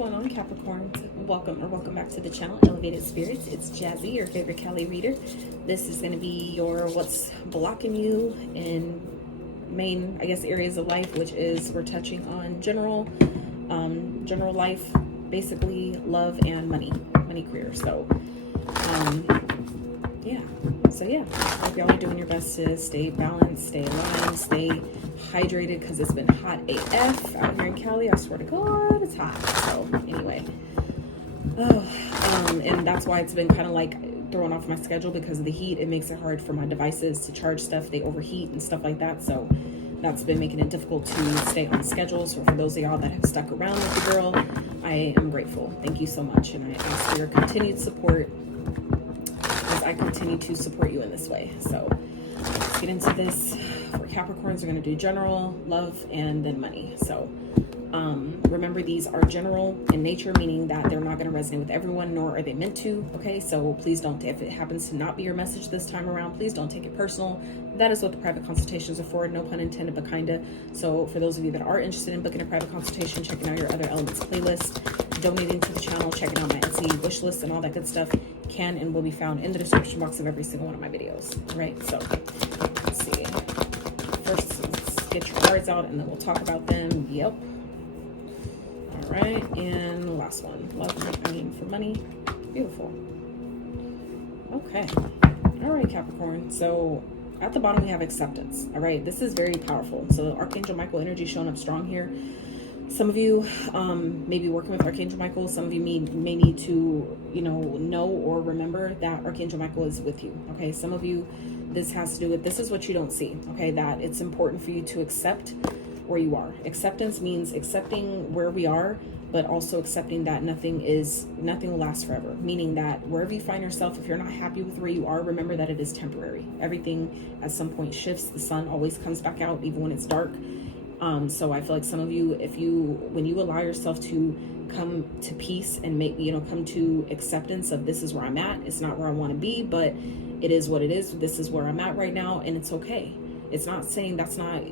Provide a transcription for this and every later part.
going on, Capricorn? Welcome back to the channel, Elevated Spirits. It's Jazzy, your favorite Kelly reader. This is going to be your what's blocking you in main, I guess, areas of life, which is we're touching on general life, basically love and money career. So yeah, hope y'all are doing your best to stay balanced, stay aligned, stay hydrated, because it's been hot AF out here in Cali. I swear to God, it's hot. So anyway, and that's why it's been kind of like throwing off my schedule, because of the heat. It makes it hard for my devices to charge stuff. They overheat and stuff like that. So that's been making it difficult to stay on schedule. So for those of y'all that have stuck around with the girl, I am grateful. Thank you so much. And I ask for your continued support as I continue to support you in this way. So let's get into this. For Capricorns, we're going to do general, love, and then money. So remember, these are general in nature, meaning that they're not going to resonate with everyone, nor are they meant to. Okay, so please don't, if it happens to not be your message this time around, please don't take it personal. That is what the private consultations are for, no pun intended, but kinda. So for those of you that are interested in booking a private consultation, checking out your other elements playlist, donating to the channel, checking out my Etsy wish list and all that good stuff, can and will be found in the description box of every single one of my videos. Right, so let's see. First, let's get your cards out and then we'll talk about them. Yep. All right, and the last one, love, for money. Beautiful. Okay. All right, Capricorn. So at the bottom, we have acceptance. All right, this is very powerful. So Archangel Michael energy showing up strong here. Some of you may be working with Archangel Michael. Some of you may need to, know or remember that Archangel Michael is with you. Okay, some of you, this has to do with, this is what you don't see. Okay, that it's important for you to accept where you are. Acceptance means accepting where we are, but also accepting that nothing will last forever. Meaning that wherever you find yourself, if you're not happy with where you are, remember that it is temporary. Everything at some point shifts. The sun always comes back out, even when it's dark. So I feel like some of you, when you allow yourself to come to peace and come to acceptance of, this is where I'm at. It's not where I want to be, but it is what it is. This is where I'm at right now, and it's okay. It's not saying that's not,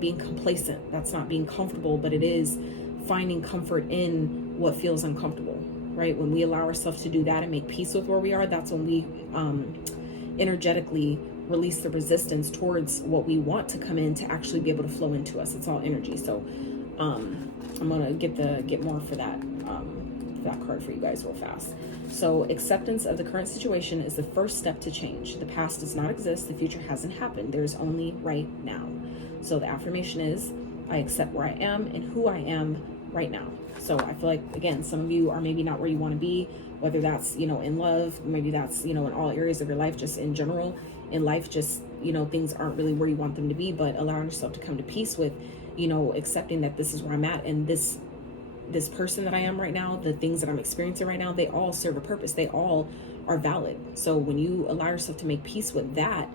being complacent. That's not being comfortable, but it is finding comfort in what feels uncomfortable, right? When we allow ourselves to do that and make peace with where we are, that's when we energetically release the resistance towards what we want to come in to actually be able to flow into us. It's all energy. So I'm gonna get more for that card for you guys real fast. So acceptance of the current situation is the first step to change. The past does not exist. The future hasn't happened. There's only right now. So the affirmation is, I accept where I am and who I am right now. So I feel like, again, some of you are maybe not where you want to be, whether that's, in love, maybe that's, in all areas of your life, just in general in life, just, things aren't really where you want them to be, but allowing yourself to come to peace with, accepting that this is where I'm at, and this person that I am right now, the things that I'm experiencing right now, they all serve a purpose. They all are valid. So when you allow yourself to make peace with that,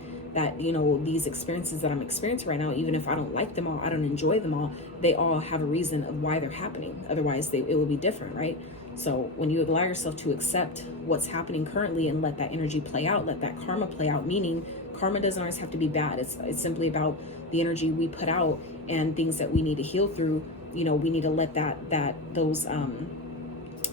these experiences that I'm experiencing right now, even if I don't like them all, I don't enjoy them all, they all have a reason of why they're happening. Otherwise, it will be different, right? So when you allow yourself to accept what's happening currently and let that energy play out, let that karma play out, meaning karma doesn't always have to be bad. It's simply about the energy we put out and things that we need to heal through. We need to let those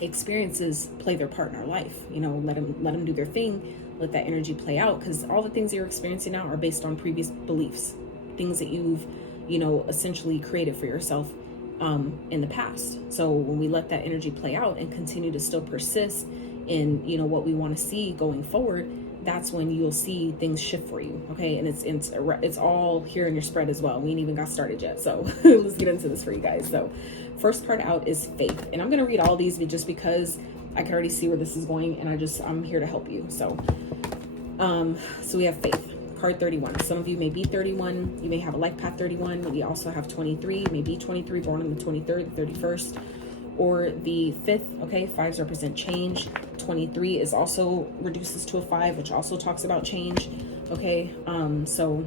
experiences play their part in our life. Let them do their thing. Let that energy play out, because all the things that you're experiencing now are based on previous beliefs, things that you've, essentially created for yourself in the past. So when we let that energy play out and continue to still persist in, what we want to see going forward, that's when you'll see things shift for you. Okay. And it's all here in your spread as well. We ain't even got started yet. So let's get into this for you guys. So first card out is faith. And I'm going to read all these just because I can already see where this is going, and I'm here to help you. So we have faith, card 31. Some of you may be 31. You may have a life path 31. We also have 23, maybe 23, born on the 23rd, the 31st, or the 5th. Okay, 5s represent change. 23 is also reduces to a 5, which also talks about change. Okay, so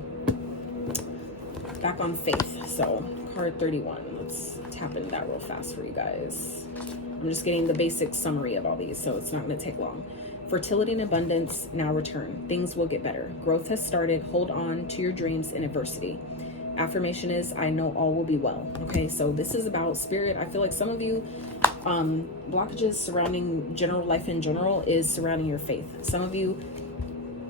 back on faith. So card 31. Let's tap into that real fast for you guys. I'm just getting the basic summary of all these, so it's not going to take long. Fertility and abundance now return. Things will get better. Growth has started. Hold on to your dreams in adversity. Affirmation is, I know all will be well. Okay, so this is about spirit. I feel like some of you Blockages surrounding general life in general is surrounding your faith. Some of you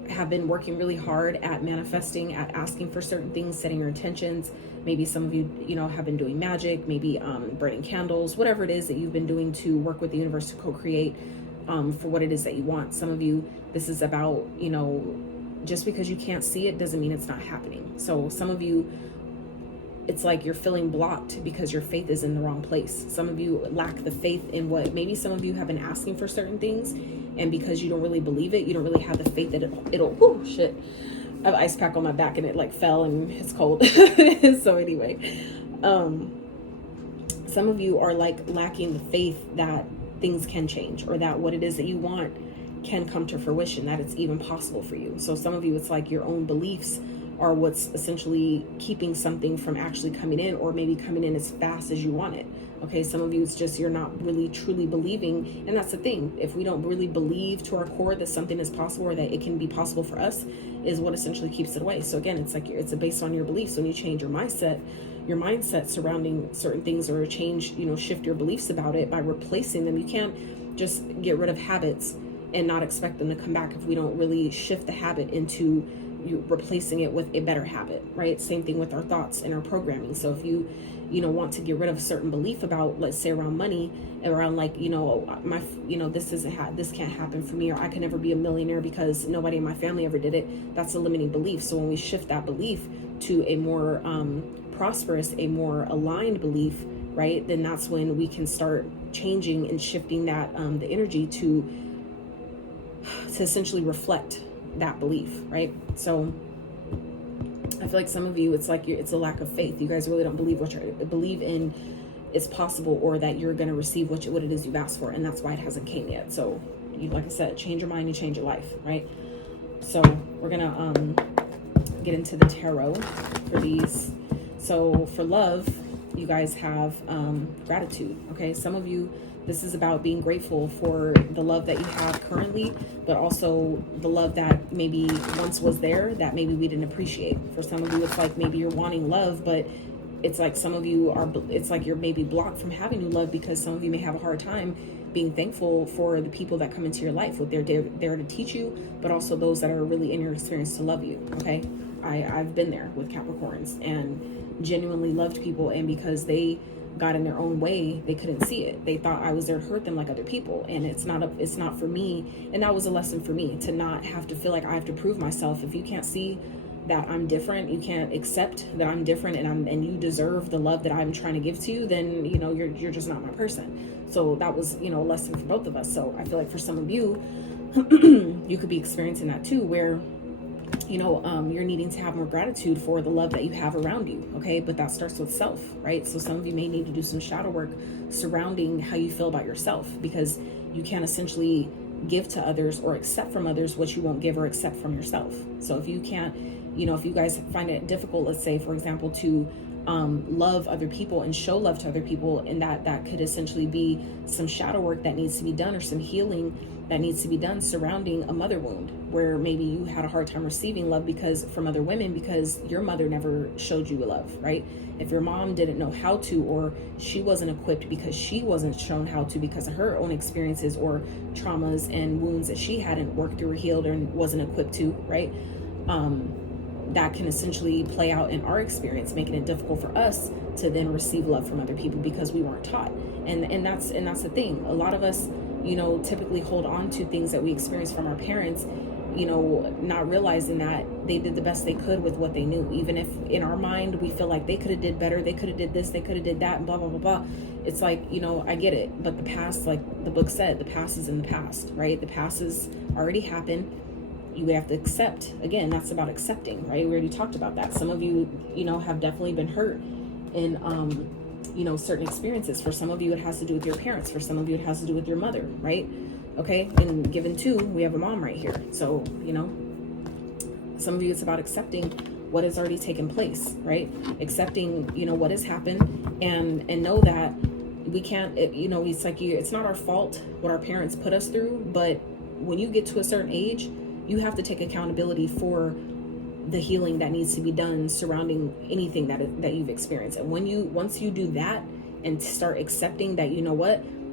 have been working really hard at manifesting, at asking for certain things, setting your intentions. Maybe some of you, have been doing magic, maybe burning candles, whatever it is that you've been doing to work with the universe to co-create for what it is that you want. Some of you, this is about, just because you can't see it doesn't mean it's not happening. So some of you, it's like you're feeling blocked because your faith is in the wrong place. Some of you lack the faith in what, maybe some of you have been asking for certain things, and because you don't really believe it, you don't really have the faith that it'll oh shit, I have ice pack on my back and it like fell and it's cold. So anyway, some of you are like lacking the faith that things can change, or that what it is that you want can come to fruition, that it's even possible for you. So some of you, it's like your own beliefs are what's essentially keeping something from actually coming in, or maybe coming in as fast as you want it. Okay, some of you, it's just you're not really truly believing. And that's the thing, if we don't really believe to our core that something is possible, or that it can be possible for us, is what essentially keeps it away. So again, it's like it's based on your beliefs. When you change your mindset surrounding certain things, or change, shift your beliefs about it by replacing them. You can't just get rid of habits and not expect them to come back if we don't really shift the habit into you replacing it with a better habit, right? Same thing with our thoughts and our programming. So if you want to get rid of a certain belief about, let's say, around money, around like, this can't happen for me, or I can never be a millionaire because nobody in my family ever did it. That's a limiting belief. So when we shift that belief to a more prosperous, a more aligned belief, right, then that's when we can start changing and shifting that the energy to essentially reflect that belief, right? So I feel like some of you, it's like it's a lack of faith. You guys really don't believe in it's possible, or that you're going to receive what it is you've asked for, and that's why it hasn't came yet. So you, like I said, change your mind, you change your life, right? So we're gonna get into the tarot for these. So for love, you guys have gratitude. Okay, some of you, this is about being grateful for the love that you have currently, but also the love that maybe once was there that maybe we didn't appreciate. For some of you, it's like maybe you're wanting love, but it's like some of you are, it's like you're maybe blocked from having new love because some of you may have a hard time being thankful for the people that come into your life, what they're there to teach you, but also those that are really in your experience to love you. Okay, I've been there with Capricorns and genuinely loved people, and because they got in their own way, they couldn't see it. They thought I was there to hurt them like other people, and it's not for me. And that was a lesson for me, to not have to feel like I have to prove myself. If you can't see that I'm different, you can't accept that I'm different, and you deserve the love that I'm trying to give to you, then you're just not my person. So that was a lesson for both of us. So I feel like for some of you, you could be experiencing that too, where you're needing to have more gratitude for the love that you have around you. Okay, but that starts with self, right? So some of you may need to do some shadow work surrounding how you feel about yourself, because you can't essentially give to others or accept from others what you won't give or accept from yourself. So if you can't, if you guys find it difficult, let's say, for example, to love other people and show love to other people, and that could essentially be some shadow work that needs to be done, or some healing that needs to be done surrounding a mother wound, where maybe you had a hard time receiving love from other women because your mother never showed you love, right? If your mom didn't know how to, or she wasn't equipped because she wasn't shown how to because of her own experiences or traumas and wounds that she hadn't worked through or healed or wasn't equipped to, right? That can essentially play out in our experience, making it difficult for us to then receive love from other people because we weren't taught. And that's the thing. A lot of us, typically hold on to things that we experienced from our parents, not realizing that they did the best they could with what they knew. Even if in our mind we feel like they could have did better, they could have did this, they could have did that, and blah, blah, blah, blah. It's like, I get it. But the past, like the book said, the past is in the past, right? The past has already happened. You have to accept. Again, that's about accepting, right? We already talked about that. Some of you, have definitely been hurt in, certain experiences. For some of you, it has to do with your parents. For some of you, it has to do with your mother, right? Okay. And given two, we have a mom right here. So, some of you, it's about accepting what has already taken place, right? Accepting, what has happened, and know that we can't, it's like it's not our fault what our parents put us through, but when you get to a certain age, you have to take accountability for the healing that needs to be done surrounding anything that you've experienced. And once you do that and start accepting that,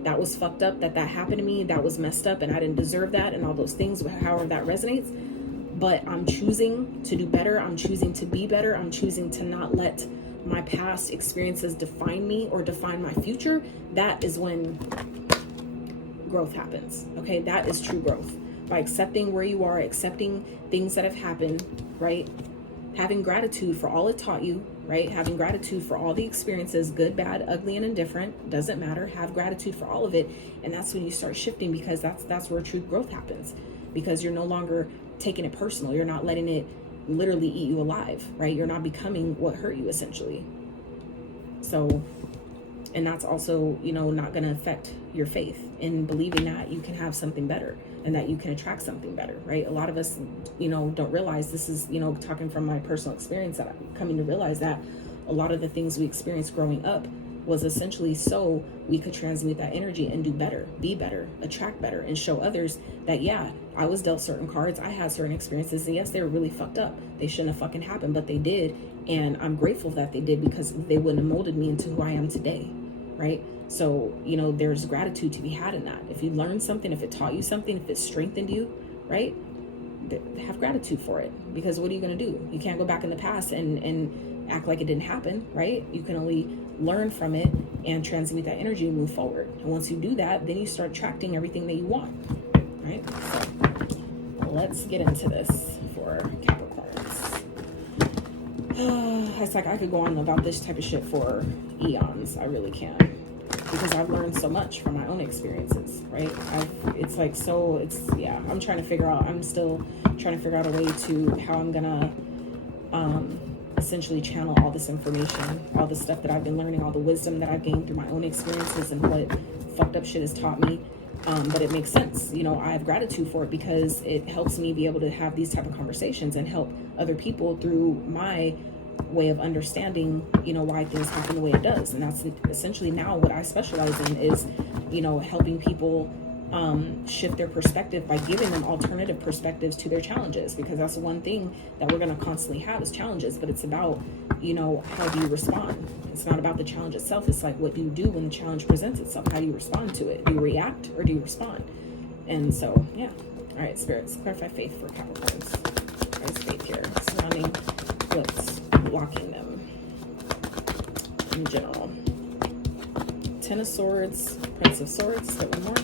that was fucked up, that happened to me, that was messed up, and I didn't deserve that, and all those things, however that resonates. But I'm choosing to do better. I'm choosing to be better. I'm choosing to not let my past experiences define me or define my future. That is when growth happens. Okay, that is true growth. By accepting where you are, accepting things that have happened, right? Having gratitude for all it taught you, right? Having gratitude for all the experiences, good, bad, ugly, and indifferent, doesn't matter. Have gratitude for all of it. And that's when you start shifting, because that's where true growth happens, because you're no longer taking it personal. You're not letting it literally eat you alive, right? You're not becoming what hurt you, essentially. So, and that's also, you know, not going to affect your faith in believing that you can have something better and that you can attract something better, right? A lot of us, you know, don't realize, this is, you know, talking from my personal experience, that I'm coming to realize that a lot of the things we experienced growing up was essentially so we could transmute that energy and do better, be better, attract better, and show others that, yeah, I was dealt certain cards, I had certain experiences, and yes, they were really fucked up. They shouldn't have fucking happened, but they did. And I'm grateful that they did, because they wouldn't have molded me into who I am today, right? So, you know, there's gratitude to be had in that. If you learned something, if it taught you something, if it strengthened you, right? Have gratitude for it, because what are you going to do? You can't go back in the past and act like it didn't happen, right? You can only learn from it and transmute that energy and move forward. And once you do that, then you start attracting everything that you want, right? So let's get into this for Capricorns. It's like I could go on about this type of shit for eons. I really can, because I've learned so much from my own experiences, right? I'm trying to figure out, I'm still trying to figure out a way to how I'm gonna essentially channel all this information, all the stuff that I've been learning, all the wisdom that I've gained through my own experiences and what fucked up shit has taught me. But it makes sense. You know, I have gratitude for it, because it helps me be able to have these type of conversations and help other people through my way of understanding, you know, why things happen the way it does. And that's essentially now what I specialize in, is, you know, helping people shift their perspective by giving them alternative perspectives to their challenges, because that's one thing that we're going to constantly have is challenges. But it's about, you know, how do you respond? It's not about the challenge itself. It's like, what do you do when the challenge presents itself? How do you respond to it? Do you react or do you respond? And so, yeah. All right, spirits, clarify faith for Capricorns. What is faith here? Surrounding what's blocking them in general. Ten of Swords, Prince of Swords. Get one more.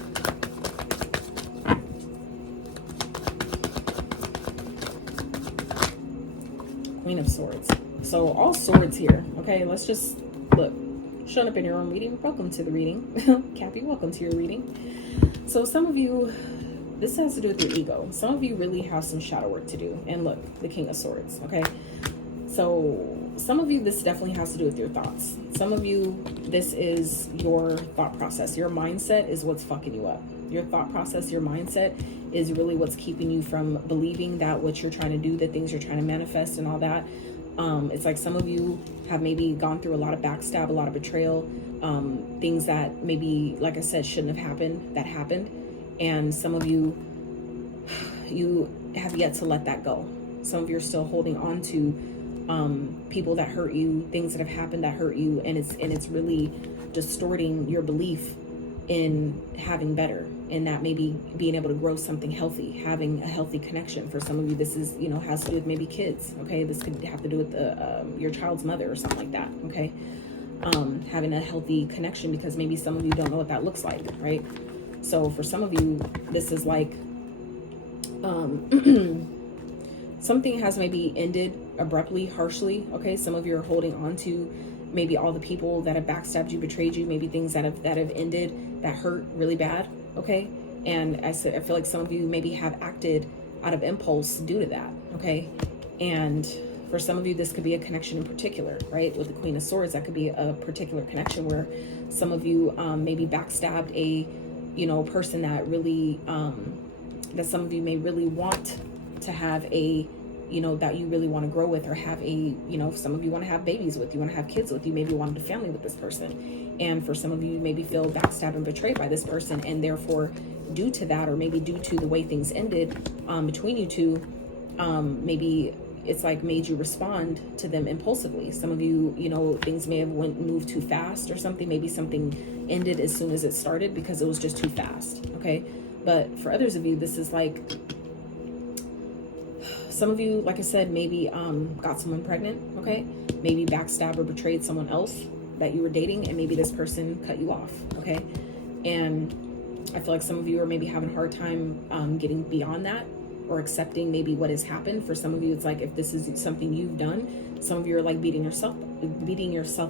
Queen of Swords. So all swords here. Okay, let's just look. Showing up in your own reading. Welcome to the reading. Cappy, welcome to your reading. So some of you, this has to do with your ego. Some of you really have some shadow work to do. And look, the King of Swords. Okay, so some of you, this definitely has to do with your thoughts. Some of you, this is your thought process. Your mindset is what's fucking you up. Your thought process, your mindset is really what's keeping you from believing that what you're trying to do, the things you're trying to manifest and all that. It's like some of you have maybe gone through a lot of backstab, a lot of betrayal, things that maybe, like I said, shouldn't have happened, that happened. And some of you, you have yet to let that go. Some of you are still holding on to people that hurt you, things that have happened that hurt you, and it's really distorting your belief in having better, in that maybe being able to grow something healthy, having a healthy connection. For some of you, this is, you know, has to do with maybe kids. Okay, this could have to do with your child's mother or something like that. Okay, having a healthy connection, because maybe some of you don't know what that looks like, right? So for some of you, this is like something has maybe ended abruptly, harshly. Okay, some of you are holding on to maybe all the people that have backstabbed you, betrayed you, maybe things that have ended that hurt really bad. Okay, and I feel like some of you maybe have acted out of impulse due to that. Okay, and for some of you, this could be a connection in particular, right? With the Queen of Swords, that could be a particular connection where some of you maybe backstabbed a, you know, person that really that some of you may really want to have a, you know, that you really want to grow with, or have a, you know, some of you want to have babies with, you want to have kids with, you maybe wanted a family with this person. And for some of you, maybe feel backstabbed and betrayed by this person, and therefore due to that, or maybe due to the way things ended between you two, maybe it's like made you respond to them impulsively. Some of you, you know, things may have moved too fast or something. Maybe something ended as soon as it started because it was just too fast. Okay. But for others of you, this is like, some of you, like I said, maybe got someone pregnant. Okay. Maybe backstabbed or betrayed someone else that you were dating, and maybe this person cut you off. Okay. And I feel like some of you are maybe having a hard time getting beyond that, or accepting maybe what has happened. For some of you, it's like, if this is something you've done, some of you are like beating yourself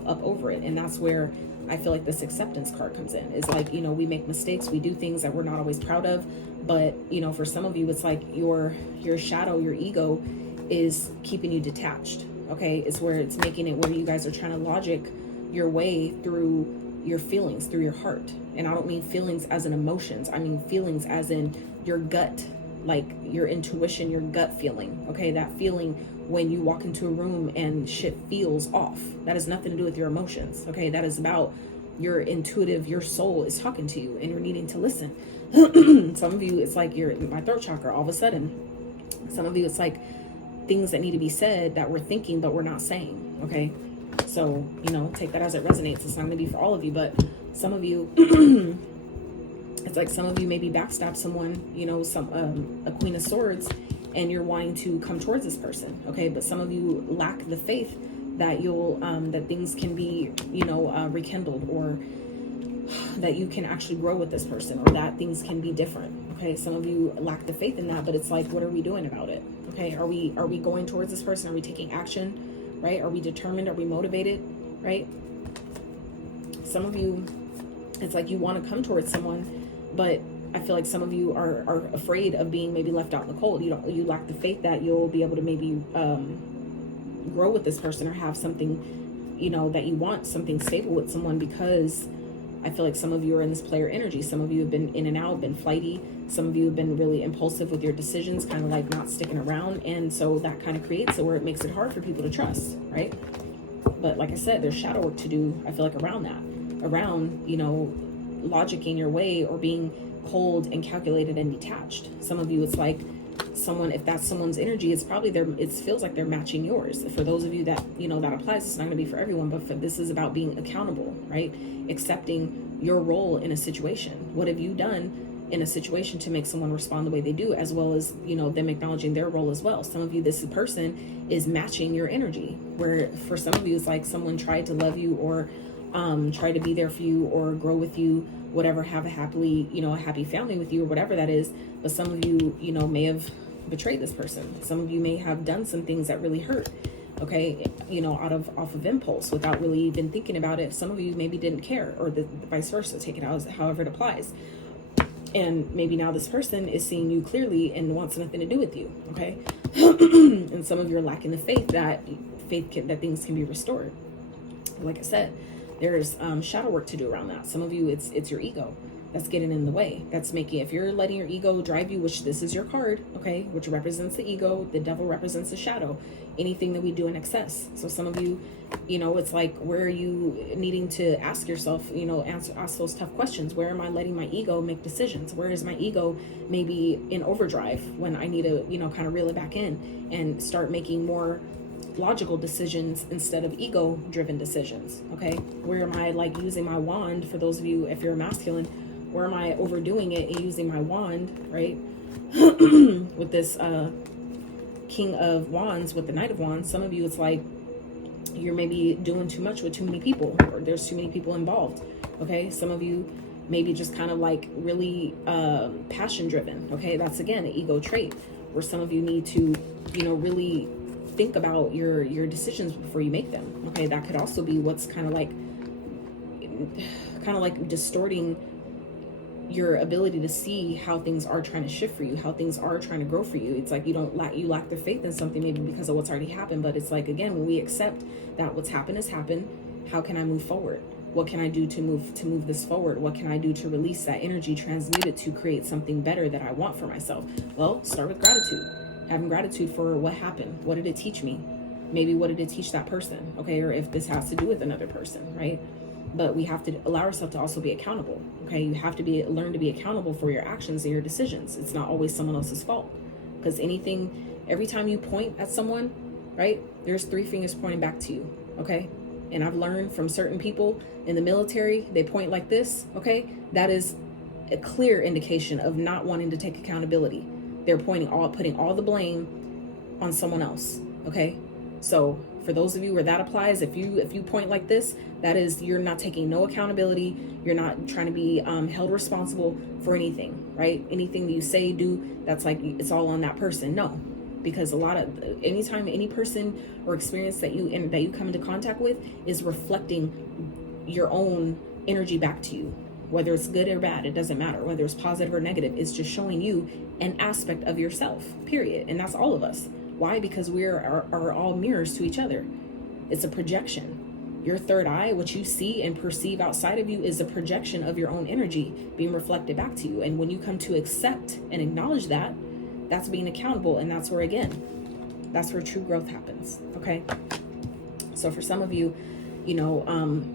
up over it. And that's where I feel like this acceptance card comes in. It's like, you know, we make mistakes, we do things that we're not always proud of, but you know, for some of you, it's like your shadow, your ego is keeping you detached. Okay. It's where it's making it where you guys are trying to logic your way through your feelings, through your heart. And I don't mean feelings as in emotions. I mean feelings as in your gut, like your intuition, your gut feeling. Okay. That feeling when you walk into a room and shit feels off. That has nothing to do with your emotions. Okay. That is about your intuitive, your soul is talking to you and you're needing to listen. Some of you, it's like you're my throat chakra all of a sudden. Some of you, it's like things that need to be said that we're thinking, but we're not saying. Okay. So, you know, take that as it resonates. It's not going to be for all of you, but some of you, it's like some of you maybe backstab someone, you know, a Queen of Swords, and you're wanting to come towards this person. Okay. But some of you lack the faith that you'll, that things can be, you know, rekindled, or that you can actually grow with this person, or that things can be different. Okay. Some of you lack the faith in that, but it's like, what are we doing about it? Okay. Are we going towards this person? Are we taking action? Right? Are we determined? Are we motivated? Right? Some of you, it's like you want to come towards someone, but I feel like some of you are afraid of being maybe left out in the cold. You lack the faith that you'll be able to maybe grow with this person, or have something, you know, that you want, something stable with someone, because I feel like some of you are in this player energy. Some of you have been in and out, been flighty. Some of you have been really impulsive with your decisions, kind of like not sticking around. And so that kind of creates it where it makes it hard for people to trust, right? But like I said, there's shadow work to do, I feel like, around that. Around, you know, logicking your way, or being cold and calculated and detached. Some of you, it's like someone, if that's someone's energy, it's probably it feels like they're matching yours. For those of you that, you know, that applies, it's not going to be for everyone, but this is about being accountable, right? Accepting your role in a situation. What have you done in a situation to make someone respond the way they do, as well as, you know, them acknowledging their role as well. Some of you, this person is matching your energy, where for some of you, it's like someone tried to love you, or try to be there for you, or grow with you, whatever, have a happy family with you, or whatever that is. But some of you, you know, may have betrayed this person. Some of you may have done some things that really hurt, okay, you know, off of impulse, without really even thinking about it. Some of you maybe didn't care, or the vice versa. Take it out however it applies. And maybe now this person is seeing you clearly and wants nothing to do with you, okay? And some of you are lacking the faith that things can be restored. Like I said, there's shadow work to do around that. Some of you, it's your ego that's getting in the way. That's making, if you're letting your ego drive you, which this is your card, okay, which represents the ego, the devil represents the shadow, anything that we do in excess. So some of you, you know, it's like, where are you needing to ask yourself, you know, ask those tough questions. Where am I letting my ego make decisions? Where is my ego maybe in overdrive when I need to, you know, kind of reel it back in and start making more logical decisions instead of ego driven decisions? Okay. Where am I like using my wand? For those of you, if you're masculine, where am I overdoing it and using my wand, right? With this King of Wands, with the Knight of Wands, some of you, it's like you're maybe doing too much with too many people, or there's too many people involved. Okay. Some of you maybe just kind of like really passion driven. Okay. That's again an ego trait, where some of you need to, you know, really think about your decisions before you make them. Okay. That could also be what's kind of like distorting your ability to see how things are trying to shift for you, how things are trying to grow for you. It's like you lack the faith in something, maybe because of what's already happened. But it's like, again, when we accept that what's happened has happened, how can I move forward? What can I do to move this forward? What can I do to release that energy, transmute it to create something better that I want for myself? Well, start with gratitude. Having gratitude for what happened. What did it teach me? Maybe what did it teach that person? Okay. Or if this has to do with another person, right? But we have to allow ourselves to also be accountable. Okay. You have to learn to be accountable for your actions and your decisions. It's not always someone else's fault, because anything Every time you point at someone, right, there's 3 fingers pointing back to you, okay? And I've learned from certain people in the military, they point like this, okay? That is a clear indication of not wanting to take accountability. They're putting all the blame on someone else, okay? So for those of you where that applies, if you point like this, that is, you're not taking no accountability. You're not trying to be held responsible for anything, right? Anything that you say, do, that's like, it's all on that person. No, because anytime any person or experience that you come into contact with is reflecting your own energy back to you. Whether it's good or bad, it doesn't matter. Whether it's positive or negative, it's just showing you an aspect of yourself, period. And that's all of us. Why? Because we are all mirrors to each other. It's a projection. Your third eye, what you see and perceive outside of you, is a projection of your own energy being reflected back to you. And when you come to accept and acknowledge that, that's being accountable. And that's where, again, that's where true growth happens. Okay. So for some of you,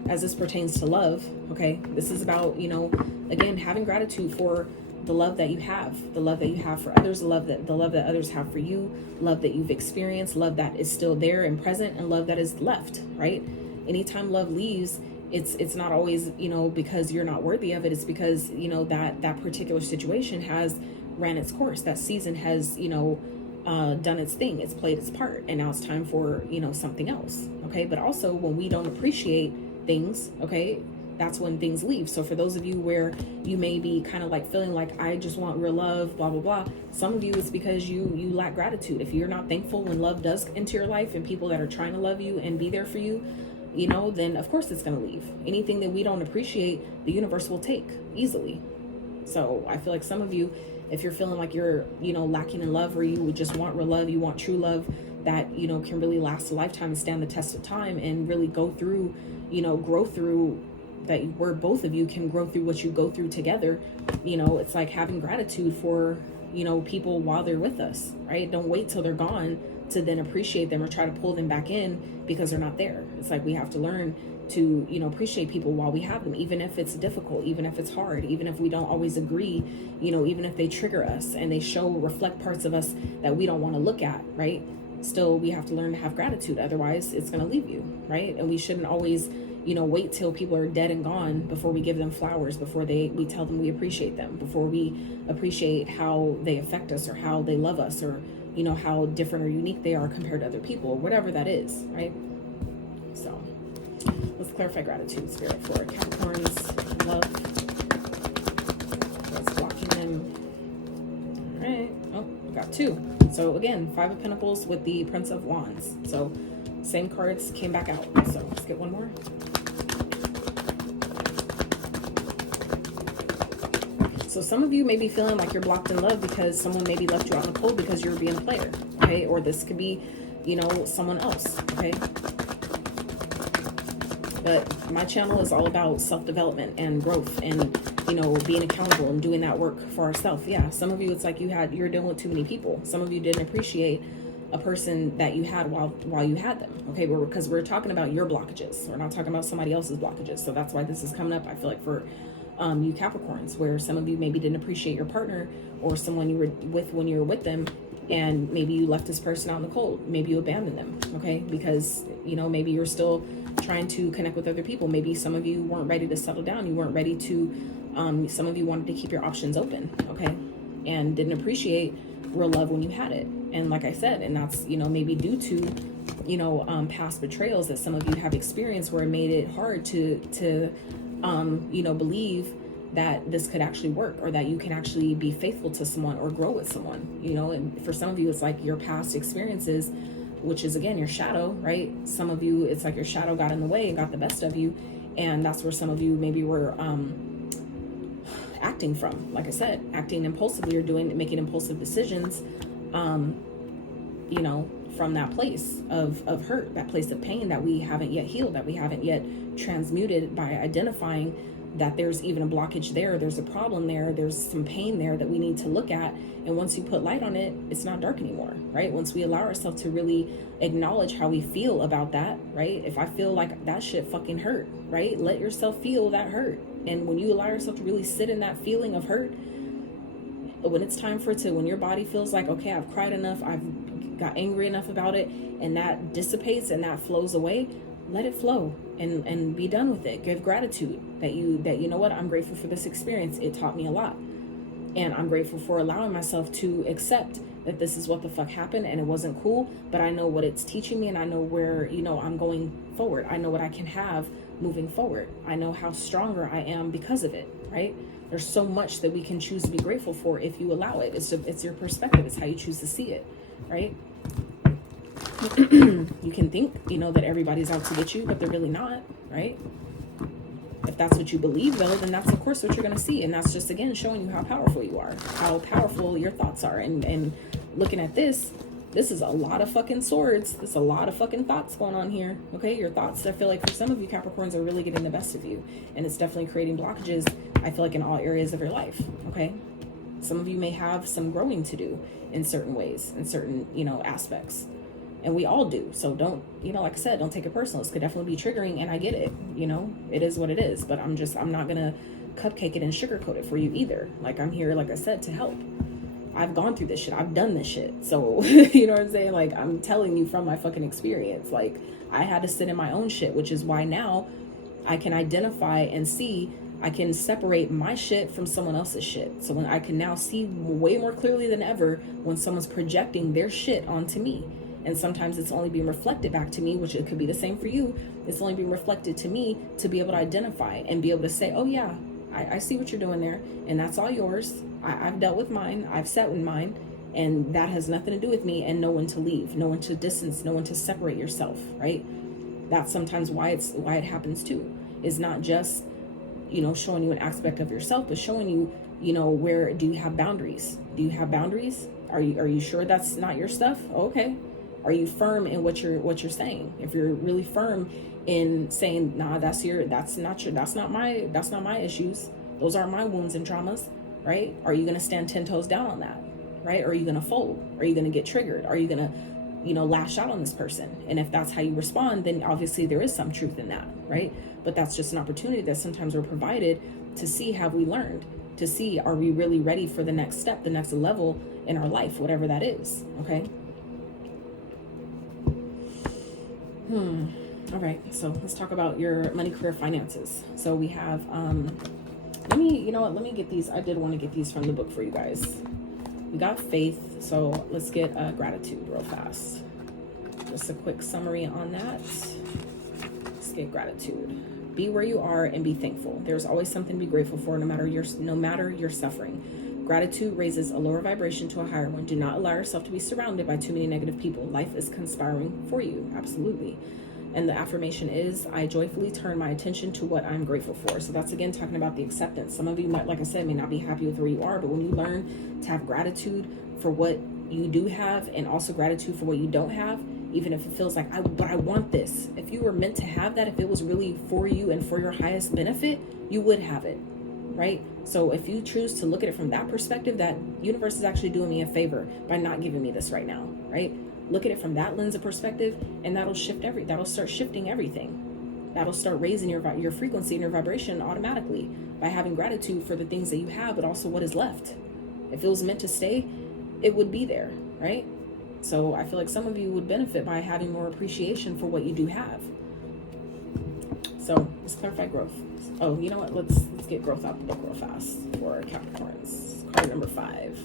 as this pertains to love, okay, this is about, again, having gratitude for the love that you have for others, the love that others have for you, love that you've experienced, love that is still there and present, and love that is left, right? Anytime love leaves, it's not always, because you're not worthy of it. It's because, that particular situation has ran its course. That season has, done its thing. It's played its part. And now it's time for, something else. Okay. But also when we don't appreciate things, okay, that's when things leave. So for those of you where you may be kind of like feeling like, I just want real love, blah, blah, blah. Some of you, it's because you lack gratitude. If you're not thankful when love does enter your life and people that are trying to love you and be there for you, then of course it's going to leave. Anything that we don't appreciate, the universe will take easily. So I feel like some of you, if you're feeling like you're, lacking in love, or you just want real love, you want true love that, can really last a lifetime and stand the test of time and really go through, grow through, that where both of you can grow through what you go through together. It's like having gratitude for, people while they're with us, right? Don't wait till they're gone to then appreciate them or try to pull them back in because they're not there. It's like we have to learn to, appreciate people while we have them, even if it's difficult, even if it's hard, even if we don't always agree, even if they trigger us and they reflect parts of us that we don't want to look at, right? Still, we have to learn to have gratitude. Otherwise, it's going to leave you, right? And we shouldn't always, wait till people are dead and gone before we give them flowers, before we tell them we appreciate them, before we appreciate how they affect us or how they love us, or, how different or unique they are compared to other people, whatever that is, right? So let's clarify gratitude, Spirit, for Capricorn's love. What's blocking them? All right. Oh, we got 2. So again, 5 of Pentacles with the Prince of Wands. So same cards came back out. So let's get one more. So some of you may be feeling like you're blocked in love because someone maybe left you out in the cold because you're being a player, okay? Or this could be, someone else, okay? But my channel is all about self-development and growth and, being accountable and doing that work for ourselves. Yeah, some of you, it's like you're dealing with too many people. Some of you didn't appreciate a person that you had while you had them, okay? Because we're talking about your blockages. We're not talking about somebody else's blockages. So that's why this is coming up, I feel like, for you Capricorns, where some of you maybe didn't appreciate your partner or someone you were with when you were with them, and maybe you left this person out in the cold. Maybe you abandoned them, okay? Because, maybe you're still trying to connect with other people. Maybe some of you weren't ready to settle down. You weren't ready to, some of you wanted to keep your options open, okay? And didn't appreciate real love when you had it. And like I said, and that's, maybe due to, past betrayals that some of you have experienced, where it made it hard to believe that this could actually work, or that you can actually be faithful to someone or grow with someone, and for some of you, it's like your past experiences, which is again, your shadow, right? Some of you, it's like your shadow got in the way and got the best of you. And that's where some of you maybe were, acting from, like I said, acting impulsively or making impulsive decisions, from that place of hurt, that place of pain that we haven't yet healed, that we haven't yet transmuted, by identifying that there's even a blockage there, there's a problem there, there's some pain there that we need to look at. And once you put light on it, it's not dark anymore, right? Once we allow ourselves to really acknowledge how we feel about that, right? If I feel like that shit fucking hurt, right? Let yourself feel that hurt. And when you allow yourself to really sit in that feeling of hurt, when it's time for it to, when your body feels like, okay, I've cried enough, I've got angry enough about it, and that dissipates and that flows away, let it flow and be done with it. Give gratitude that you know what, I'm grateful for this experience. It taught me a lot. And I'm grateful for allowing myself to accept that this is what the fuck happened and it wasn't cool, but I know what it's teaching me, and I know where, I'm going forward. I know what I can have moving forward. I know how stronger I am because of it, right? There's so much that we can choose to be grateful for if you allow it. It's your perspective. It's how you choose to see it, right? You can think, that everybody's out to get you, but they're really not, right? If that's what you believe, though, then that's, of course, what you're going to see. And that's just, again, showing you how powerful you are, how powerful your thoughts are. And looking at this is a lot of fucking swords. There's a lot of fucking thoughts going on here, okay? Your thoughts, I feel like for some of you Capricorns, are really getting the best of you. And it's definitely creating blockages, I feel like, in all areas of your life, okay? Some of you may have some growing to do in certain ways, in certain, aspects. And we all do. So don't, like I said, don't take it personal. This could definitely be triggering, and I get it. It is what it is. But I'm not going to cupcake it and sugarcoat it for you either. Like, I'm here, like I said, to help. I've gone through this shit. I've done this shit. So, you know what I'm saying? Like, I'm telling you from my fucking experience. Like, I had to sit in my own shit, which is why now I can identify and see, I can separate my shit from someone else's shit. So when I can now see way more clearly than ever when someone's projecting their shit onto me. And sometimes it's only being reflected back to me, which it could be the same for you. It's only being reflected to me to be able to identify and be able to say, oh yeah, I see what you're doing there. And that's all yours. I've dealt with mine. I've sat with mine. And that has nothing to do with me. And know when to leave, know when to distance, know when to separate yourself, right? That's sometimes why it happens too. Is not just, showing you an aspect of yourself, but showing you, where do you have boundaries? Do you have boundaries? Are you sure that's not your stuff? Okay. Are you firm in what you're saying? If you're really firm in saying, nah, that's not my issues. Those aren't my wounds and traumas, right? Are you going to stand 10 toes down on that, right? Or are you going to fold? Are you going to get triggered? Are you going to, lash out on this person? And if that's how you respond, then obviously there is some truth in that, right? But that's just an opportunity that sometimes we're provided to see, have we learned? To see, are we really ready for the next step, the next level in our life, whatever that is, okay? All right, so let's talk about your money, career, finances. So we have, let me get these. I did want to get these from the book for you guys. We got faith, so let's get gratitude real fast. Just a quick summary on that. Let's get gratitude. Be where you are and be thankful. There's always something to be grateful for, no matter your suffering. Gratitude raises a lower vibration to a higher one. Do not allow yourself to be surrounded by too many negative people. Life is conspiring for you. Absolutely. And the affirmation is, I joyfully turn my attention to what I'm grateful for. So that's, again, talking about the acceptance. Some of you might, like I said, may not be happy with where you are, but when you learn to have gratitude for what you do have and also gratitude for what you don't have, even if it feels like, but I want this. If you were meant to have that, if it was really for you and for your highest benefit, you would have it, right? So if you choose to look at it from that perspective, that universe is actually doing me a favor by not giving me this right now, right? Look at it from that lens of perspective, and that'll start shifting everything. That'll start raising your frequency and your vibration automatically by having gratitude for the things that you have, but also what is left. If it was meant to stay, it would be there, right? So I feel like some of you would benefit by having more appreciation for what you do have. So let's clarify growth. Oh, you know what? Let's get growth out the book real fast for Capricorns. Card number 5.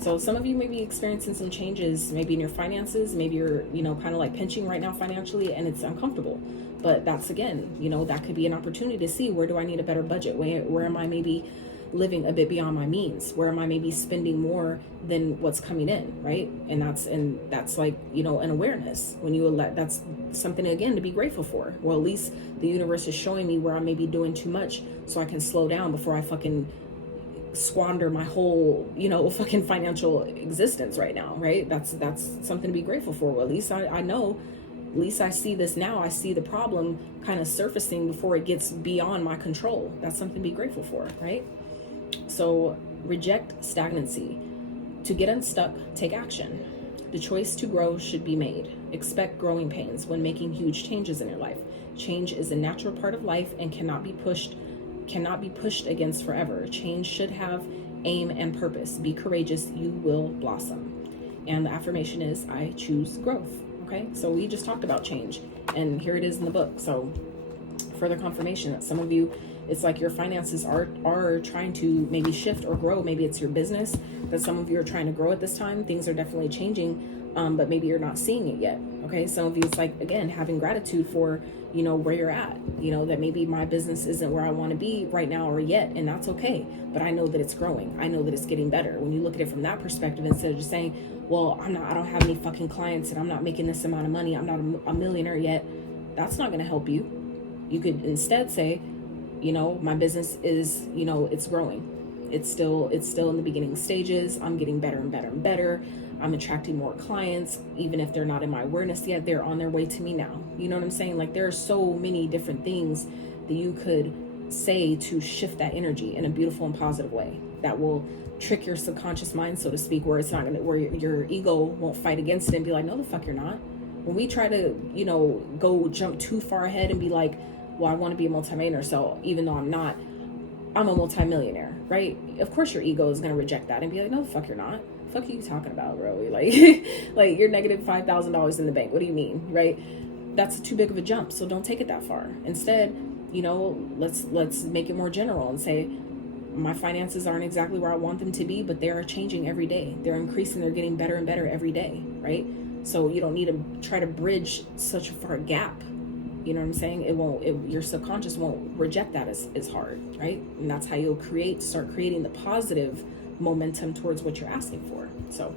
So some of you may be experiencing some changes, maybe in your finances. Maybe you're, kind of like pinching right now financially, and it's uncomfortable. But that's, again, that could be an opportunity to see, where do I need a better budget? Where am I maybe living a bit beyond my means? Where am I maybe spending more than what's coming in, right? And that's like, an awareness. When you that's something, again, to be grateful for. Well, at least the universe is showing me where I may be doing too much, so I can slow down before I fucking squander my whole, fucking financial existence right now, right? That's something to be grateful for. Well, at least I know, at least I see this now. I see the problem kind of surfacing before it gets beyond my control. That's something to be grateful for, right? So reject stagnancy. To get unstuck, take action. The choice to grow should be made. Expect growing pains when making huge changes in your life. Change is a natural part of life and cannot be pushed against forever. Change should have aim and purpose. Be courageous, you will blossom. And the affirmation is, I choose growth. Okay, so we just talked about change, and here it is in the book. So further confirmation that some of you, it's like your finances are trying to maybe shift or grow. Maybe it's your business that some of you are trying to grow at this time. Things are definitely changing, but maybe you're not seeing it yet. Okay, some of you, it's like, again, having gratitude for, you know, where you're at, you know, that maybe my business isn't where I want to be right now or yet, and that's okay. But I know that it's growing. I know that it's getting better. When you look at it from that perspective, instead of just saying, well, I don't have any fucking clients and I'm not making this amount of money, I'm not a millionaire yet, that's not going to help you. You could instead say, you know, my business is, you know, it's growing. It's still in the beginning stages. I'm getting better and better and better. I'm attracting more clients, even if they're not in my awareness yet, they're on their way to me now. You know what I'm saying? Like, there are so many different things that you could say to shift that energy in a beautiful and positive way that will trick your subconscious mind, so to speak, where it's not gonna, where your ego won't fight against it and be like, no, the fuck you're not. When we try to, you know, go jump too far ahead and be like, well, I want to be a multimillionaire, so even though I'm not, I'm a multimillionaire, right? Of course your ego is going to reject that and be like, no, the fuck you're not. The fuck are you talking about, bro? Like, like, you're negative $5,000 in the bank. What do you mean, right? That's too big of a jump, so don't take it that far. Instead, you know, let's make it more general and say, my finances aren't exactly where I want them to be, but they are changing every day. They're increasing. They're getting better and better every day, right? So you don't need to try to bridge such a far gap. You know what I'm saying? Your subconscious won't reject that as hard, right? And that's how you'll start creating the positive momentum towards what you're asking for. So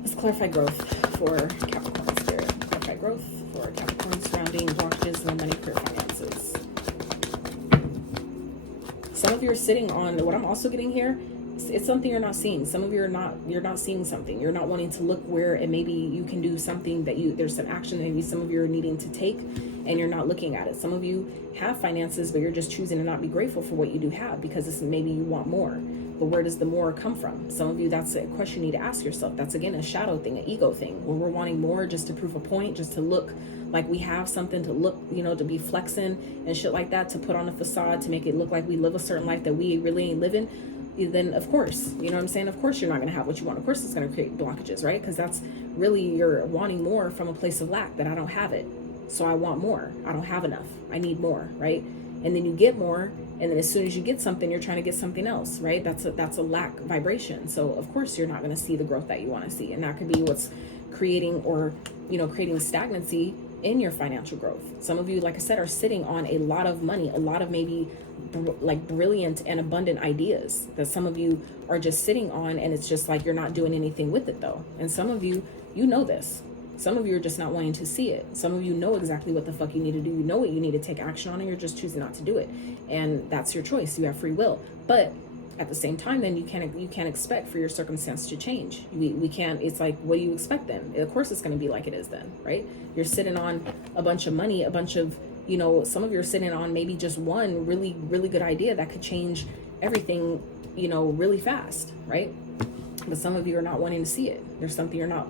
let's clarify growth for Capricorn spirit. Clarify growth for Capricorn surrounding blockages in money, career, finances. Some of you are sitting on, what I'm also getting here, it's something you're not seeing. Some of you you're not seeing something. You're not wanting to look where, and maybe you can do something there's some action that maybe some of you are needing to take, and you're not looking at it. Some of you have finances, but you're just choosing to not be grateful for what you do have because maybe you want more. But where does the more come from? Some of you, that's a question you need to ask yourself. That's, again, a shadow thing, an ego thing, where we're wanting more just to prove a point, just to look like we have something, to look, you know, to be flexing and shit like that, to put on a facade, to make it look like we live a certain life that we really ain't living. Then of course, you know what I'm saying? Of course you're not going to have what you want. Of course it's going to create blockages, right? Because that's really, you're wanting more from a place of lack, that I don't have it. So I want more. I don't have enough. I need more, right? And then you get more, and then as soon as you get something, you're trying to get something else, right? That's a lack vibration. So of course you're not going to see the growth that you want to see. And that could be what's creating, or, you know, creating stagnancy in your financial growth. Some of you, like I said, are sitting on a lot of money, a lot of maybe like brilliant and abundant ideas that some of you are just sitting on, and it's just like you're not doing anything with it though. And some of you, you know this. Some of you are just not wanting to see it. Some of you know exactly what the fuck you need to do. You know what you need to take action on, and you're just choosing not to do it. And that's your choice. You have free will. But at the same time, then you can't expect for your circumstance to change. We can't. It's like, what do you expect then? Of course it's going to be like it is then, right? You're sitting on a bunch of money, a bunch of, you know, some of you are sitting on maybe just one really, really good idea that could change everything, you know, really fast, right? But some of you are not wanting to see it. There's something you're not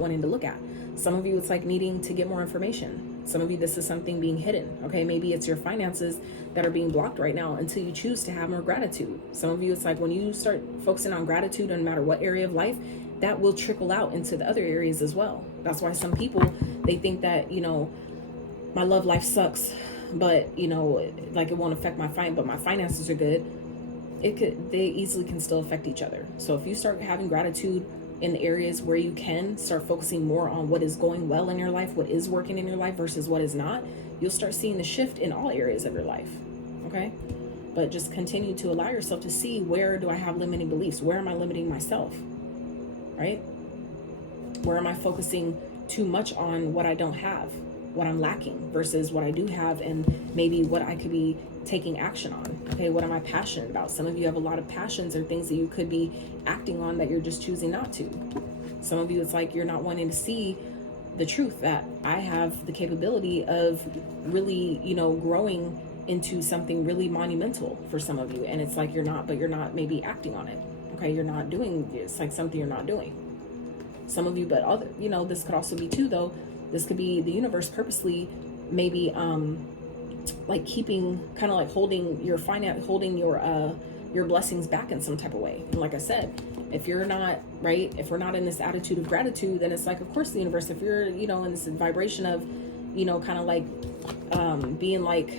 wanting to look at. Some of you, it's like needing to get more information. Some of you, this is something being hidden. Okay, maybe it's your finances that are being blocked right now until you choose to have more gratitude. Some of you, it's like when you start focusing on gratitude, no matter what area of life, that will trickle out into the other areas as well. That's why some people, they think that, you know, my love life sucks, but, you know, like it won't affect but my finances are good. They easily can still affect each other. So if you start having gratitude in the areas where you can, start focusing more on what is going well in your life, what is working in your life versus what is not, you'll start seeing the shift in all areas of your life. Okay? But just continue to allow yourself to see, where do I have limiting beliefs? Where am I limiting myself? Right? Where am I focusing too much on what I don't have, what I'm lacking, versus what I do have, and maybe what I could be taking action on? Okay, what am I passionate about? Some of you have a lot of passions or things that you could be acting on that you're just choosing not to. Some of you, it's like you're not wanting to see the truth that I have the capability of really, you know, growing into something really monumental for some of you. And it's like you're not maybe acting on it. Okay, you're not doing, it's like something you're not doing. Some of you, but other, you know, this could also be too, though. This could be the universe purposely maybe like keeping, kind of like holding your your blessings back in some type of way. And like I said, if you're not, right, if we're not in this attitude of gratitude, then it's like, of course the universe, if you're, you know, in this vibration of, you know, kind of like being like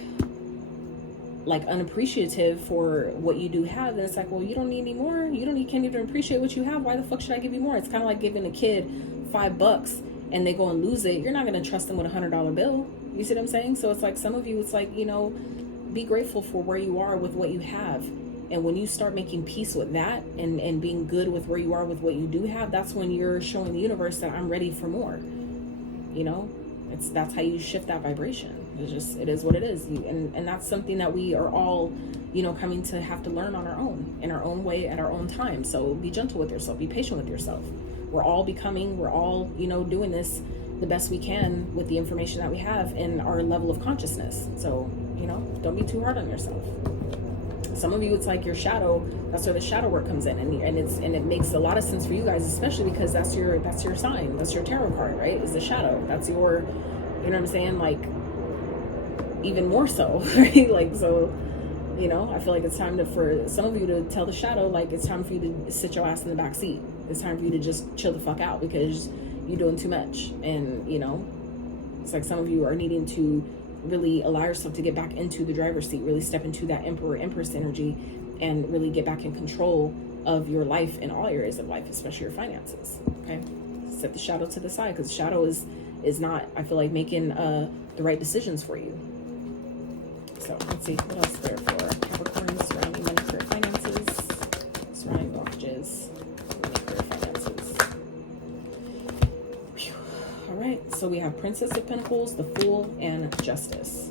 unappreciative for what you do have, then it's like, well, you don't need any more. You can't even appreciate what you have. Why the fuck should I give you more? It's kind of like giving a kid $5 and they go and lose it. You're not going to trust them with $100 bill. You see what I'm saying? So it's like, some of you, it's like, you know, be grateful for where you are with what you have. And when you start making peace with that and being good with where you are with what you do have, that's when you're showing the universe that I'm ready for more. You know, that's how you shift that vibration. It is what it is. And that's something that we are all, you know, coming to have to learn on our own, in our own way, at our own time. So be gentle with yourself, be patient with yourself. We're all, you know, doing this the best we can with the information that we have in our level of consciousness. So, you know, don't be too hard on yourself. Some of you, it's like your shadow, that's where the shadow work comes in, and it makes a lot of sense for you guys, especially because that's your sign, that's your tarot card, right? Is the shadow. That's your, you know what I'm saying? Like, even more so, right? Like, so, you know, I feel like it's time for some of you to tell the shadow, like, it's time for you to sit your ass in the back seat. It's time for you to just chill the fuck out because you're doing too much. And, you know, it's like some of you are needing to really allow yourself to get back into the driver's seat, really step into that Emperor Empress energy and really get back in control of your life in all areas of life, especially your finances. Okay, set the shadow to the side, because the shadow is not, I feel like, making the right decisions for you. So let's see what else there for Capricorn. Surrounding money, career, finances. Surrounding blockages, money, career, finances. Whew. All right, so we have Princess of Pentacles, the Fool, and Justice.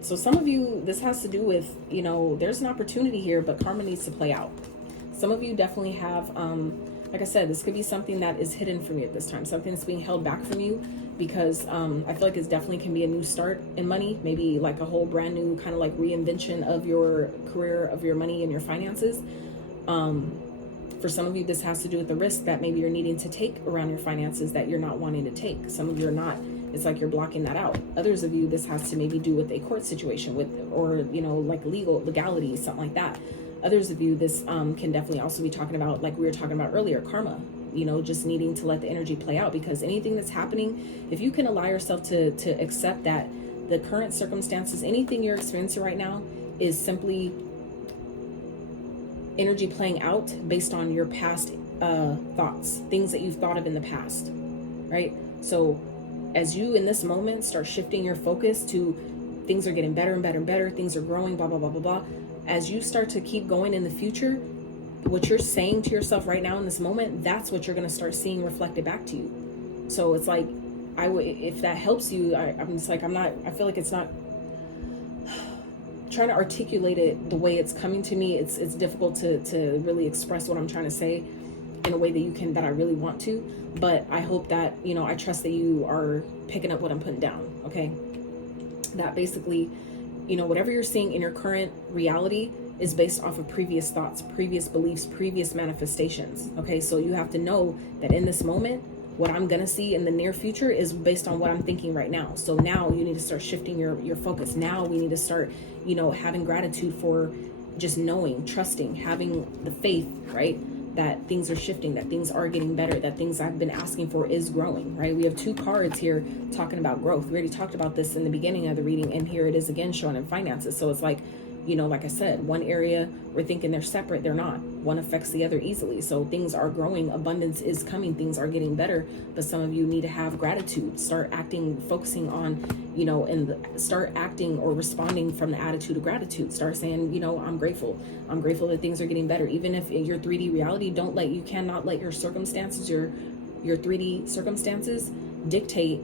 So some of you, this has to do with, you know, there's an opportunity here, but karma needs to play out. Some of you definitely have, like I said, this could be something that is hidden from you at this time. Something that's being held back from you because I feel like it definitely can be a new start in money. Maybe like a whole brand new kind of like reinvention of your career, of your money and your finances. For some of you, this has to do with the risk that maybe you're needing to take around your finances that you're not wanting to take. Some of you are not. It's like you're blocking that out. Others of you, this has to maybe do with a court situation with, or, you know, like legality, something like that. Others of you, this can definitely also be talking about, like we were talking about earlier, karma, you know, just needing to let the energy play out, because anything that's happening, if you can allow yourself to accept that the current circumstances, anything you're experiencing right now is simply energy playing out based on your past thoughts, things that you've thought of in the past, right? So as you in this moment start shifting your focus to things are getting better and better and better, things are growing, blah, blah, blah, blah, blah. As you start to keep going in the future, what you're saying to yourself right now in this moment, that's what you're going to start seeing reflected back to you. So it's like, if that helps you, I'm just like, I feel like it's not trying to articulate it the way it's coming to me. It's difficult to really express what I'm trying to say in a way that I really want to, but I hope that, you know, I trust that you are picking up what I'm putting down. Okay. That basically, you know, whatever you're seeing in your current reality is based off of previous thoughts, previous beliefs, previous manifestations. Okay. So you have to know that in this moment, what I'm going to see in the near future is based on what I'm thinking right now. So now you need to start shifting your focus. Now we need to start, you know, having gratitude for just knowing, trusting, having the faith, right? That things are shifting, that things are getting better, that things I've been asking for is growing, right? We have two cards here talking about growth. We already talked about this in the beginning of the reading, and here it is again showing in finances. So it's like, you know, like I said, one area we're thinking they're separate, they're not. One affects the other easily. So things are growing, abundance is coming, things are getting better. But some of you need to have gratitude, start acting, focusing on, you know, and start acting or responding from the attitude of gratitude. Start saying, you know, I'm grateful that things are getting better. Even if in your 3D reality, you cannot let your circumstances, your 3D circumstances dictate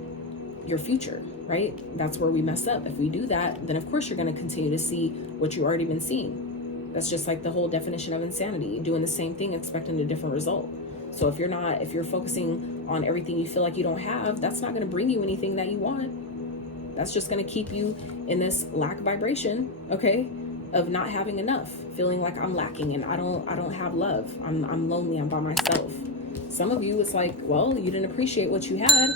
your future, right? That's where we mess up. If we do that, then of course you're going to continue to see what you've already been seeing. That's just like the whole definition of insanity, doing the same thing, expecting a different result. So if you're focusing on everything you feel like you don't have, that's not going to bring you anything that you want. That's just going to keep you in this lack vibration, okay, of not having enough, feeling like I'm lacking and I don't have love. I'm lonely, I'm by myself. Some of you, it's like, well, you didn't appreciate what you had.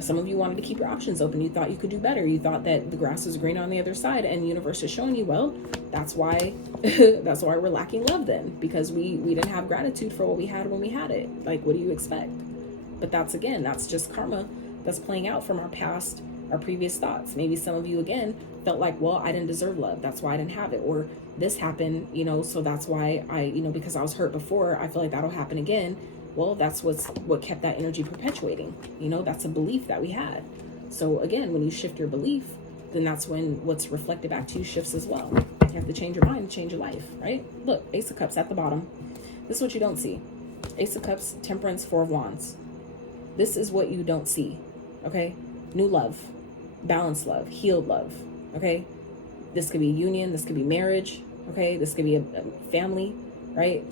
Some of you wanted to keep your options open. You thought you could do better. You thought that the grass was greener on the other side, and the universe is showing you, well, that's why that's why we're lacking love then, because we didn't have gratitude for what we had when we had it. Like, what do you expect? But that's just karma that's playing out from our past, our previous thoughts. Maybe some of you, again, felt like, well, I didn't deserve love, that's why I didn't have it. Or this happened, so that's why I, because I was hurt before, I feel like that'll happen again. Well, that's what kept that energy perpetuating. That's a belief that we had. So again, when you shift your belief, then that's when what's reflected back to you shifts as well. You have to change your mind to change your life, right? Look, Ace of Cups at the bottom. This is what you don't see. Ace of Cups, Temperance, Four of Wands. This is what you don't see, okay? New love, balanced love, healed love, okay? This could be a union, this could be marriage, okay? This could be a family, right?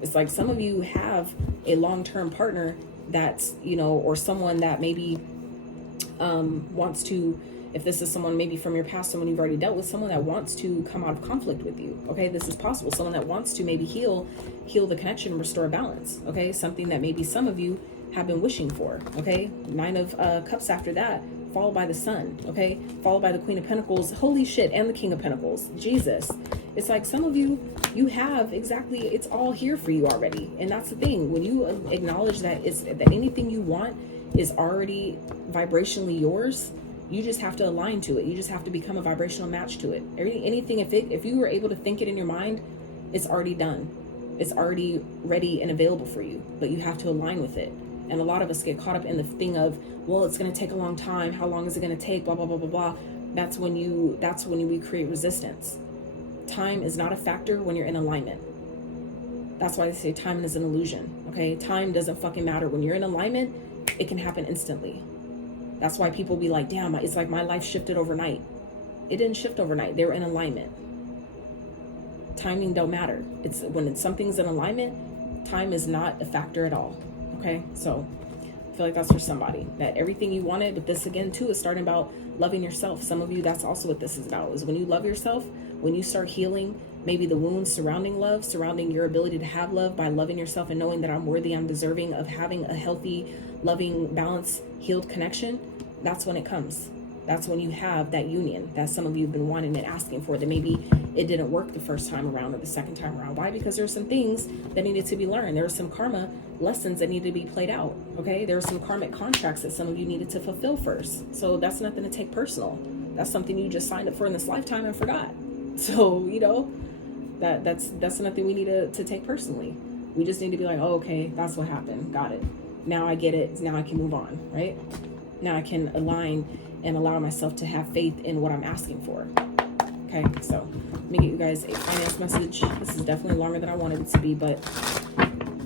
It's like some of you have a long-term partner that's, or someone that maybe wants to, if this is someone maybe from your past, someone you've already dealt with, someone that wants to come out of conflict with you, okay? This is possible. Someone that wants to maybe heal the connection, restore balance, okay? Something that maybe some of you have been wishing for, okay? Nine of Cups after that, followed by the Sun, okay? Followed by the Queen of Pentacles, holy shit, and the King of Pentacles, Jesus. It's like some of you have exactly, it's all here for you already. And that's the thing, when you acknowledge that that anything you want is already vibrationally yours, you just have to align to it. You just have to become a vibrational match to it. Anything, if you were able to think it in your mind, it's already done. It's already ready and available for you, but you have to align with it. And a lot of us get caught up in the thing of, well, it's going to take a long time. How long is it going to take? Blah, blah, blah, blah, blah. That's when we create resistance. Time is not a factor when you're in alignment. That's why they say time is an illusion, okay? Time doesn't fucking matter. When you're in alignment, it can happen instantly. That's why people be like, damn, it's like my life shifted overnight. It didn't shift overnight. They were in alignment. Timing don't matter. It's when something's in alignment, time is not a factor at all. Okay, so I feel like that's for somebody, that everything you wanted, but this again too is starting about loving yourself. Some of you, that's also what this is about, is when you love yourself, when you start healing maybe the wounds surrounding love, surrounding your ability to have love, by loving yourself and knowing that I'm worthy, I'm deserving of having a healthy, loving, balanced, healed connection. That's when it comes. That's when you have that union that some of you have been wanting and asking for, that maybe it didn't work the first time around or the second time around. Why? Because there's some things that needed to be learned. There were some karma lessons that needed to be played out, okay? There were some karmic contracts that some of you needed to fulfill first. So that's nothing to take personal. That's something you just signed up for in this lifetime and forgot. So, that's nothing we need to take personally. We just need to be like, oh, okay, that's what happened. Got it. Now I get it. Now I can move on, right? Now I can align and allow myself to have faith in what I'm asking for. Okay, so let me get you guys a finance message. This is definitely longer than I wanted it to be, but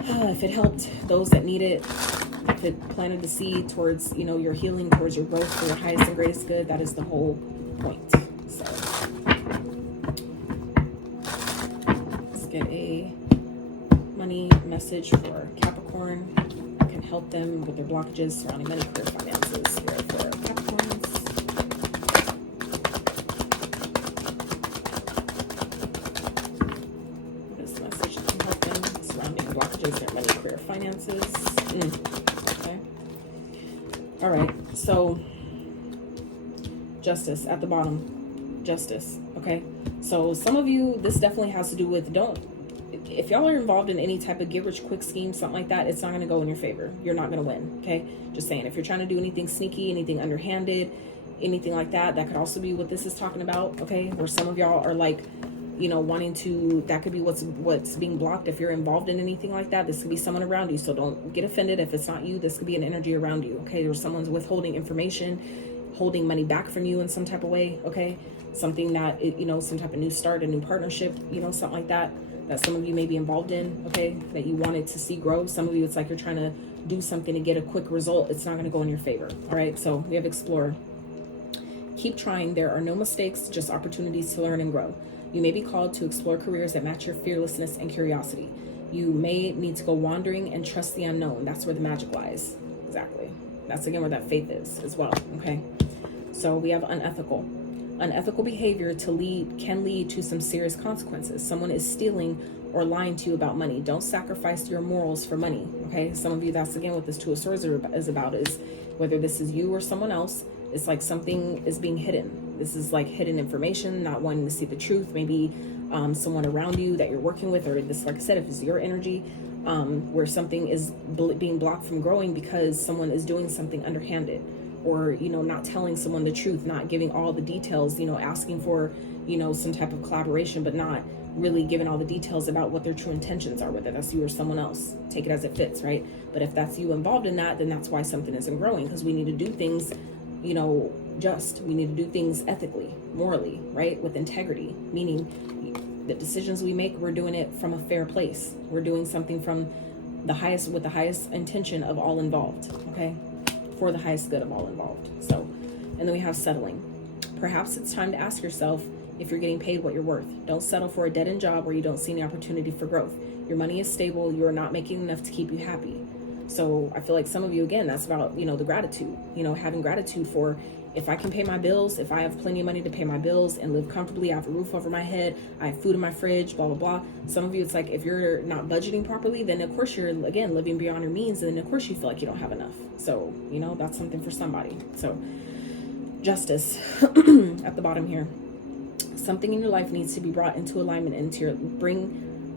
if it helped those that need it, if it planted the seed towards, your healing, towards your growth, for your highest and greatest good, that is the whole point. So let's get a money message for Capricorn. Can help them with their blockages surrounding money, career, finances. Here for Capricorns. This message can help them surrounding blockages, their money, career, finances. Okay. All right. So Justice at the bottom. Justice. Okay. So some of you, this definitely has to do with, if y'all are involved in any type of get rich quick scheme, something like that, it's not going to go in your favor. You're not going to win. Okay. Just saying, if you're trying to do anything sneaky, anything underhanded, anything like that, that could also be what this is talking about. Okay. Where some of y'all are like, wanting to, that could be what's being blocked. If you're involved in anything like that, this could be someone around you. So don't get offended if it's not you. This could be an energy around you. Okay. Or someone's withholding information, holding money back from you in some type of way. Okay. Something that, some type of new start, a new partnership, something like that some of you may be involved in, okay, that you wanted to see grow. Some of you, it's like you're trying to do something to get a quick result. It's not going to go in your favor. All right. So we have Explorer. Keep trying. There are no mistakes, just opportunities to learn and grow. You may be called to explore careers that match your fearlessness and curiosity. You may need to go wandering and trust the unknown. That's where the magic lies. Exactly. That's again where that faith is as well. Okay. So we have unethical. Unethical behavior can lead to some serious consequences. Someone is stealing or lying to you about money. Don't sacrifice your morals for money. Okay, some of you, that's again what this Two of Swords is about, is whether this is you or someone else, it's like something is being hidden. This is like hidden information, not wanting to see the truth. Maybe someone around you that you're working with, or this, like I said, if it's your energy, where something is being blocked from growing because someone is doing something underhanded, or, you know, not telling someone the truth, not giving all the details, you know, asking for, you know, some type of collaboration, but not really giving all the details about what their true intentions are, whether that's you or someone else. Take it as it fits, right? But if that's you involved in that, then that's why something isn't growing, because we need to do things, you know, we need to do things ethically, morally, right? With integrity, meaning the decisions we make, we're doing it from a fair place. We're doing something from the highest, with the highest intention of all involved, okay? For the highest good of all involved. So, and then we have settling. Perhaps it's time to ask yourself if you're getting paid what you're worth. Don't settle for a dead-end job where you don't see any opportunity for growth. Your money is stable. You are not making enough to keep you happy. So I feel like some of you, again, that's about, you know, the gratitude, you know, having gratitude for, if I can pay my bills, if I have plenty of money to pay my bills and live comfortably, I have a roof over my head, I have food in my fridge, blah, blah, blah. Some of you, it's like, if you're not budgeting properly, then of course you're, again, living beyond your means. And then of course you feel like you don't have enough. So, you know, that's something for somebody. So justice at the bottom here. Something in your life needs to be brought into alignment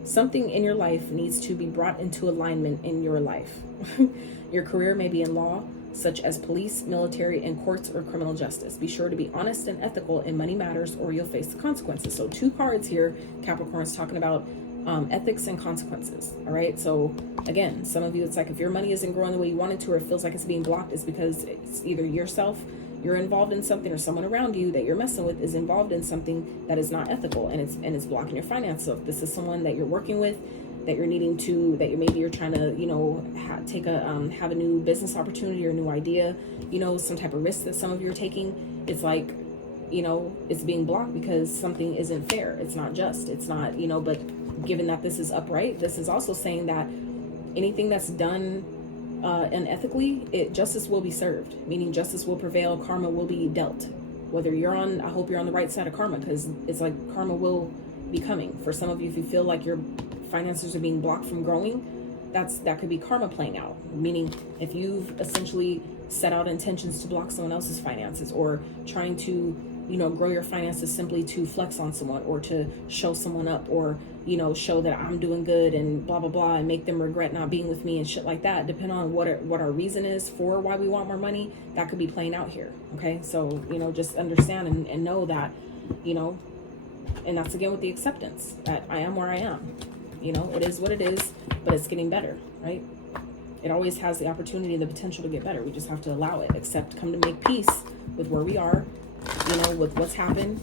something in your life needs to be brought into alignment in your life. Your career may be in law, such as police, military, and courts, or criminal justice. Be sure to be honest and ethical in money matters, or you'll face the consequences. So 2 cards here, Capricorn's talking about ethics and consequences. All right. So again, some of you, it's like, if your money isn't growing the way you want it to, or it feels like it's being blocked, it's because it's either you're involved in something, or someone around you that you're messing with is involved in something that is not ethical, and it's blocking your finances. So if this is someone that you're working with, that you're needing to, that you're trying to, you know, have a new business opportunity or a new idea, you know, some type of risk that some of you are taking, it's like, you know, it's being blocked because something isn't fair. It's not just, it's not, you know, but given that this is upright, this is also saying that anything that's done unethically, justice will be served, meaning justice will prevail, karma will be dealt. Whether I hope you're on the right side of karma, because it's like karma will be coming. For some of you, if you feel like your finances are being blocked from growing, that could be karma playing out. Meaning, if you've essentially set out intentions to block someone else's finances, or trying to, you know, grow your finances simply to flex on someone, or to show someone up, or, you know, show that I'm doing good and blah, blah, blah, and make them regret not being with me and shit like that, depending on what our reason is for why we want more money, that could be playing out here. Okay. So, you know, just understand and know that, you know, and that's again with the acceptance that I am where I am. You know, it is what it is, but it's getting better, right? It always has the opportunity and the potential to get better. We just have to allow it, come to make peace with where we are, you know, with what's happened,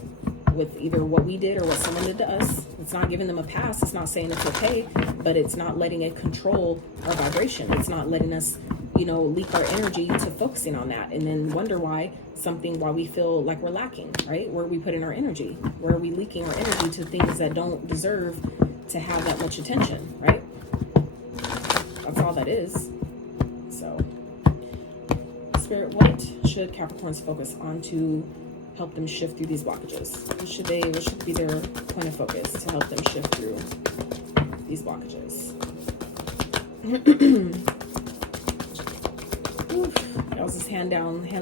with either what we did or what someone did to us. It's not giving them a pass. It's not saying it's okay, but it's not letting it control our vibration. It's not letting us, you know, leak our energy to focusing on that, and then wonder why we feel like we're lacking, right? Where we put in our energy, where are we leaking our energy to things that don't deserve to have that much attention, right? That's all that is. So, Spirit, what should Capricorns focus on to help them shift through these blockages? What should be their point of focus to help them shift through these blockages? That was just hands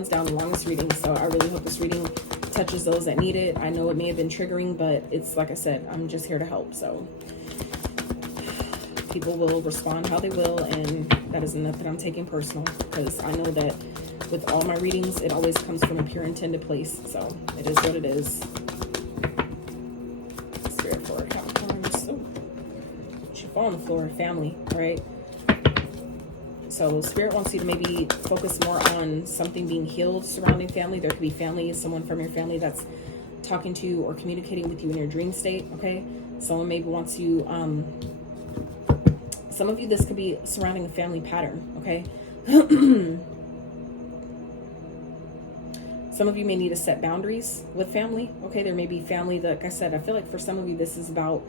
down the longest reading. So I really hope this reading touches those that need it. I know it may have been triggering, but it's like I said, I'm just here to help. So people will respond how they will, and that is nothing I'm taking personal, because I know that with all my readings, it always comes from a pure intended place. So it is what it is. Spirit for Capricorn. So she fall on the floor. Family, right? So Spirit wants you to maybe focus more on something being healed surrounding family. There could be family, someone from your family that's talking to you or communicating with you in your dream state. Okay, someone maybe wants you. Some of you, this could be surrounding a family pattern. Okay. Some of you may need to set boundaries with family. Okay, there may be family that, like I said, I feel like for some of you, this is about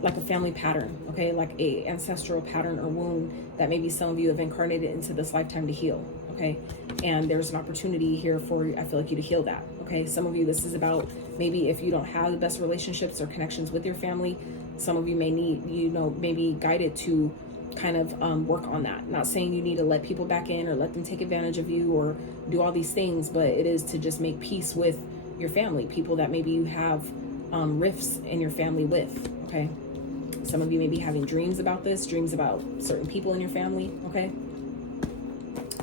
like a family pattern, okay, like a ancestral pattern or wound that maybe some of you have incarnated into this lifetime to heal. okay? And there's an opportunity here for, I feel like, you to heal that, okay? Some of you, this is about maybe if you don't have the best relationships or connections with your family, some of you may need, you know, maybe guided to kind of work on that. Not saying you need to let people back in or let them take advantage of you or do all these things, but it is to just make peace with your family, people that maybe you have rifts in your family with, okay? Some of you may be having dreams about this, dreams about certain people in your family, okay?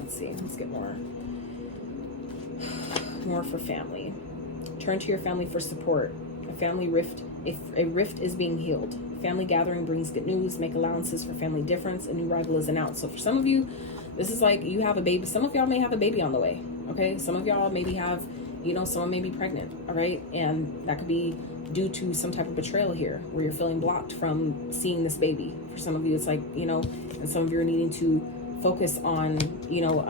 Let's see, let's get more for family. Turn to your family for support. A family rift, if a rift is being healed. Family gathering brings good news. Make allowances for family difference. A new rival is announced. So for some of you, this is like you have a baby. Some of y'all may have a baby on the way, okay? Some of y'all maybe have, you know, someone may be pregnant, all right? And that could be due to some type of betrayal here where you're feeling blocked from seeing this baby. For some of you, it's like, you know, and some of you are needing to focus on, you know,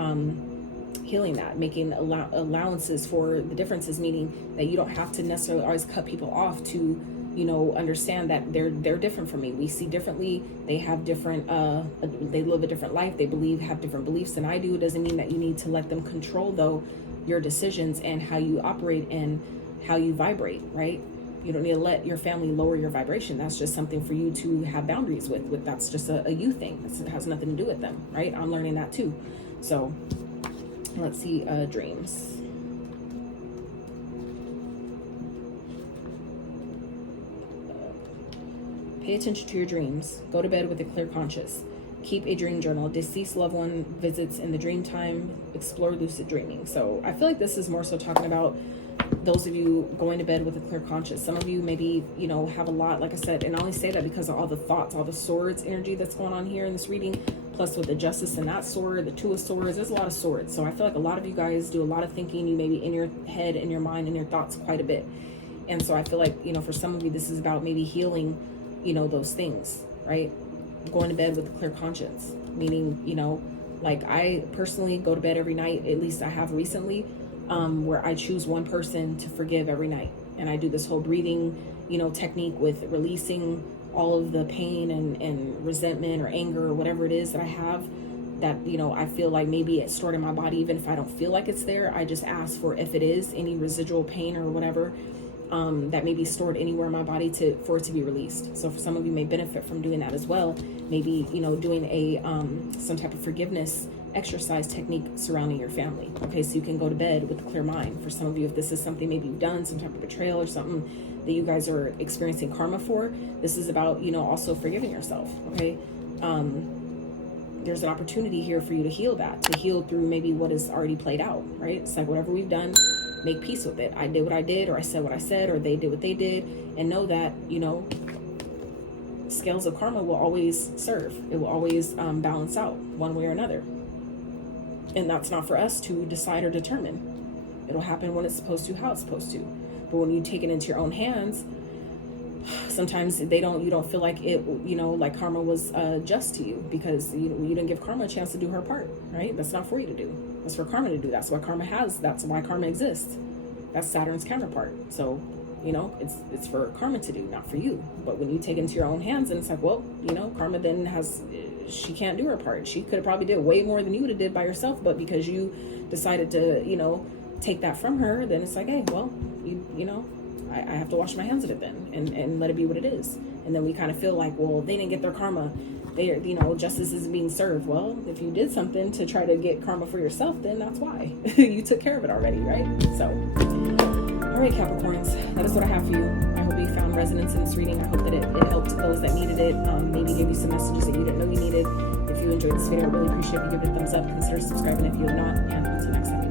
healing that, making allowances for the differences, meaning that you don't have to necessarily always cut people off to, you know, understand that they're different from me. We see differently. They have different, they live a different life. They have different beliefs than I do. It doesn't mean that you need to let them control, though, your decisions and how you operate and how you vibrate, right? You don't need to let your family lower your vibration. That's just something for you to have boundaries with. That's just a you thing. It has nothing to do with them, right? I'm learning that too. So let's see, dreams. Pay attention to your dreams. Go to bed with a clear conscience. Keep a dream journal. Deceased loved one visits in the dream time. Explore lucid dreaming. So I feel like this is more so talking about those of you going to bed with a clear conscience. Some of you maybe, you know, have a lot, like I said, and I only say that because of all the thoughts, all the swords energy that's going on here in this reading, plus with the justice and that sword, the two of swords, there's a lot of swords. So I feel like a lot of you guys do a lot of thinking. You may be in your head, in your mind, in your thoughts quite a bit. And so I feel like, you know, for some of you, this is about maybe healing, you know, those things, right? Going to bed with a clear conscience, meaning, you know, like I personally go to bed every night, at least I have recently, where I choose one person to forgive every night. And I do this whole breathing, you know, technique with releasing all of the pain and resentment or anger or whatever it is that I have that, you know, I feel like maybe it's stored in my body. Even if I don't feel like it's there, I just ask for, if it is any residual pain or whatever, that may be stored anywhere in my body for it to be released. So for some of you may benefit from doing that as well. Maybe, you know, doing a some type of forgiveness exercise technique surrounding your family. Okay, so you can go to bed with a clear mind. For some of you, if this is something maybe you've done, some type of betrayal or something that you guys are experiencing karma for, this is about, you know, also forgiving yourself. Okay, there's an opportunity here for you to heal that, to heal through maybe what is already played out, right? It's like whatever we've done, make peace with it. I did what I did, or I said what I said, or they did what they did, and know that, you know, scales of karma will always serve. It will always balance out one way or another. And that's not for us to decide or determine. It'll happen when it's supposed to, how it's supposed to. But when you take it into your own hands, sometimes you don't feel like it, you know, like karma was just to you, because you didn't give karma a chance to do her part, right? That's not for you to do. That's for karma to do. That's why karma exists. That's Saturn's counterpart. So, you know, it's for karma to do, not for you. But when you take it into your own hands, and it's like, well, you know, karma then she can't do her part. She could have probably did way more than you would have did by yourself, but because you decided to, you know, take that from her, then it's like, hey, well, you know, I have to wash my hands of it then and let it be what it is. And then we kind of feel like, well, they didn't get their karma. They, you know, justice isn't being served. Well, if you did something to try to get karma for yourself, then that's why. You took care of it already, right? So, all right, Capricorns, that is what I have for you. I hope you found resonance in this reading. I hope that it helped those that needed it, maybe gave you some messages that you didn't know you needed. If you enjoyed this video, I really appreciate if you give it a thumbs up. Consider subscribing if you have not. And until next time.